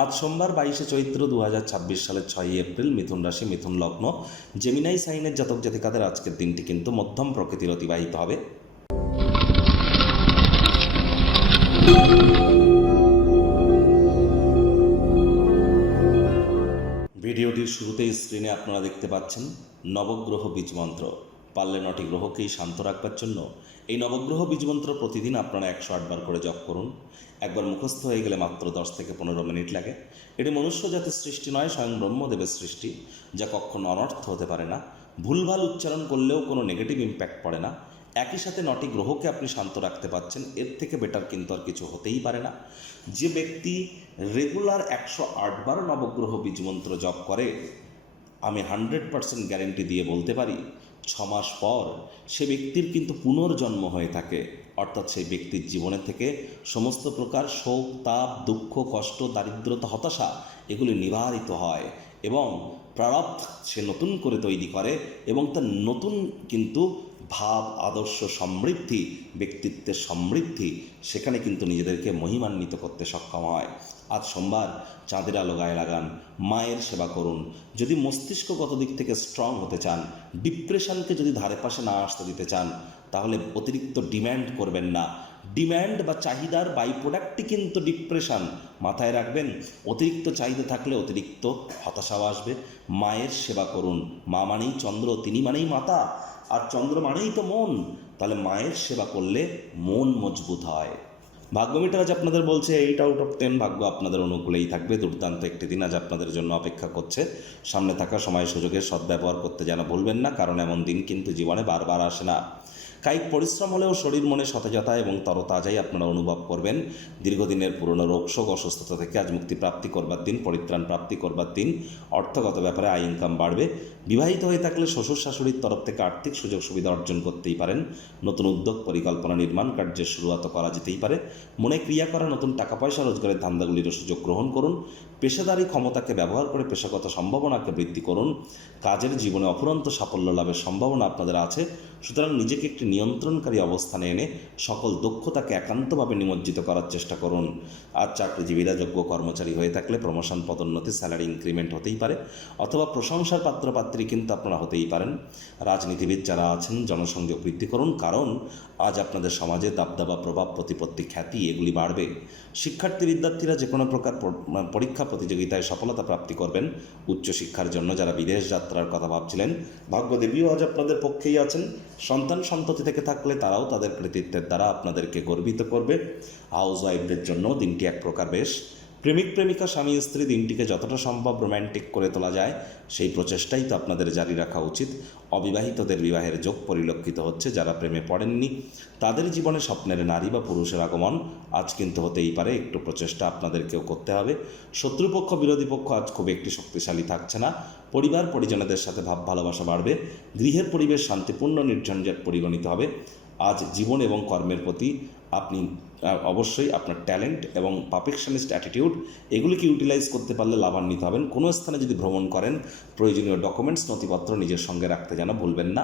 আজ সোমবার 22শে চৈত্র 2026 সালের 6ই এপ্রিল, মিথুন রাশি, মিথুন লগ্ন, জেমিনাই সাইনের জাতক জাতিকাদের আজকের দিনটি কিন্তু মধ্যম প্রকৃতির অতিবাহিত হবে। ভিডিওটির শুরুতেই স্ক্রিনে আপনারা দেখতে পাচ্ছেন নবগ্রহ বীজমন্ত্র। পারলে 9টি গ্রহকেই শান্ত রাখবার জন্য এই নবগ্রহ বীজমন্ত্র প্রতিদিন আপনারা 108 বার করে জপ করুন। একবার মুখস্থ হয়ে গেলে মাত্র 10 থেকে 15 মিনিট লাগে। এটি মনুষ্য জাতির সৃষ্টি নয়, স্বয়ং ব্রহ্মদেবের সৃষ্টি, যা কখনো অনর্থ হতে পারে না। ভুলভাল উচ্চারণ করলেও কোনো নেগেটিভ ইম্প্যাক্ট পড়ে না। একই সাথে 9টি গ্রহকে আপনি শান্ত রাখতে পারছেন, এর থেকে বেটার কিন্তু আর কিছু হতেই পারে না। যে ব্যক্তি রেগুলার 108 বার নবগ্রহ বীজমন্ত্র জপ করে, আমি 100% গ্যারেন্টি দিয়ে বলতে পারি 6 মাস পর সে ব্যক্তির কিন্তু পুনর্জন্ম হয়ে থাকে। অর্থাৎ সেই ব্যক্তির জীবনে থেকে সমস্ত প্রকার শোক, তাপ, দুঃখ, কষ্ট, দারিদ্রতা, হতাশা এগুলি নিবারিত হয় এবং প্রারব্ধ সে নতুন করে তৈরি করে এবং তার নতুন কিন্তু ভাব, আদর্শ, সমৃদ্ধি, ব্যক্তিত্বের সমৃদ্ধি সেখানে কিন্তু নিজেদেরকে মহিমান্বিত করতে সক্ষম হয়। আজ সোমবার, চাঁদের আলো গায়ে লাগান, মায়ের সেবা করুন। যদি মস্তিষ্কগত দিক থেকে স্ট্রং হতে চান, ডিপ্রেশনকে যদি ধারে পাশে না আসতে দিতে চান, তাহলে অতিরিক্ত ডিম্যান্ড করবেন না। ডিম্যান্ড বা চাহিদার বাই প্রোডাক্টই কিন্তু ডিপ্রেশন, মাথায় রাখবেন। অতিরিক্ত চাহিদা থাকলে অতিরিক্ত হতাশাও আসবে। মায়ের সেবা করুন। মা মানেই চন্দ্র, তিনি মানেই মাতা, আর চন্দ্র মানেই তো মন। তাহলে মায়ের সেবা করলে মন মজবুত হয়। ভাগ্য মিটার আজ আপনাদের বলছে 8 আউট অফ 10 ভাগ্য আপনাদের অনুকূলেই থাকবে। দুর্দান্ত একটি দিন আজ আপনাদের জন্য অপেক্ষা করছে। সামনে থাকা সময় সুযোগের সদ্ব্যবহার করতে যেন ভুলবেন না, কারণ এমন দিন কিন্তু জীবনে বারবার আসে না। কায়িক পরিশ্রম হলেও শরীর মনে সতেজতা এবং তরতাজাই আপনারা অনুভব করবেন। দীর্ঘদিনের পুরনো রোগশোক, অসুস্থতা থেকে আজ মুক্তি প্রাপ্তি করবার দিন, পরিত্রাণ প্রাপ্তি করবার দিন। অর্থগত ব্যাপারে আয় ইনকাম বাড়বে। বিবাহিত হয়ে থাকলে শ্বশুর শাশুড়ির তরফ থেকে আর্থিক সুযোগ সুবিধা অর্জন করতেই পারেন। নতুন উদ্যোগ, পরিকল্পনা, নির্মাণ কার্যের শুরুয়াত করা যেতেই পারে। মনে ক্রিয়া করা নতুন টাকা পয়সা রোজগারের ধান্দাগুলির সুযোগ গ্রহণ করুন। পেশাদারি ক্ষমতাকে ব্যবহার করে পেশাগত সম্ভাবনাকে বৃদ্ধি করুন। কাজের জীবনে অফুরন্ত সাফল্য লাভের সম্ভাবনা আপনাদের আছে। সুতরাং নিজেকে একটি নিয়ন্ত্রণকারী অবস্থানে এনে সকল দক্ষতাকে একান্তভাবে নিমজ্জিত করার চেষ্টা করুন। আজ চাকরিজীবীরা যোগ্য কর্মচারী হয়ে থাকলে প্রমোশন, পদোন্নতি, স্যালারি ইনক্রিমেন্ট হতেই পারে, অথবা প্রশংসার পাত্রপাত্রী কিন্তু আপনারা হতেই পারেন। রাজনীতিবিদ যারা আছেন, জনসংযোগ বৃদ্ধি করুন, কারণ আজ আপনাদের সমাজে দাবদাবা, প্রভাব, প্রতিপত্তি, খ্যাতি এগুলি বাড়বে। শিক্ষার্থী বিদ্যার্থীরা যে কোনো প্রকার পরীক্ষা প্রতিযোগিতায় সফলতা প্রাপ্তি করবেন। উচ্চশিক্ষার জন্য যারা বিদেশ যাত্রার কথা ভাবছিলেন, ভাগ্যদেবীও আজ আপনাদের পক্ষেই আছেন। সন্তান সন্ততি থেকে থাকলে তারাও তাদের কৃতিত্বের দ্বারা আপনাদেরকে গর্বিত করবে। হাউস ওয়াইফদের জন্য দিনটি এক প্রকার বেশ। প্রেমিক প্রেমিকা, স্বামী স্ত্রী দিনটিকে যতটা সম্ভব রোম্যান্টিক করে তোলা যায় সেই প্রচেষ্টাই তো আপনাদের জারি রাখা উচিত। অবিবাহিতদের বিবাহের যোগ পরিলক্ষিত হচ্ছে। যারা প্রেমে পড়েননি তাদের জীবনে স্বপ্নের নারী বা পুরুষের আগমন আজ কিন্তু হতেই পারে। একটু প্রচেষ্টা আপনাদেরকেও করতে হবে। শত্রুপক্ষ, বিরোধী পক্ষ আজ খুব একটি শক্তিশালী থাকছে না। পরিবার পরিজনদের সাথে ভাব ভালোবাসা বাড়বে। গৃহের পরিবেশ শান্তিপূর্ণ, নির্ঝঞ্ঝাট পরিগণিত হবে। আজ জীবন এবং কর্মের প্রতি আপনি অবশ্যই আপনার ট্যালেন্ট এবং পারফেকশনিস্ট অ্যাটিটিউড এগুলিকে ইউটিলাইজ করতে পারলে লাভান্বিত হবেন। কোনো স্থানে যদি ভ্রমণ করেন, প্রয়োজনীয় ডকুমেন্টস, নথিপত্র নিজের সঙ্গে রাখতে যেন ভুলবেন না।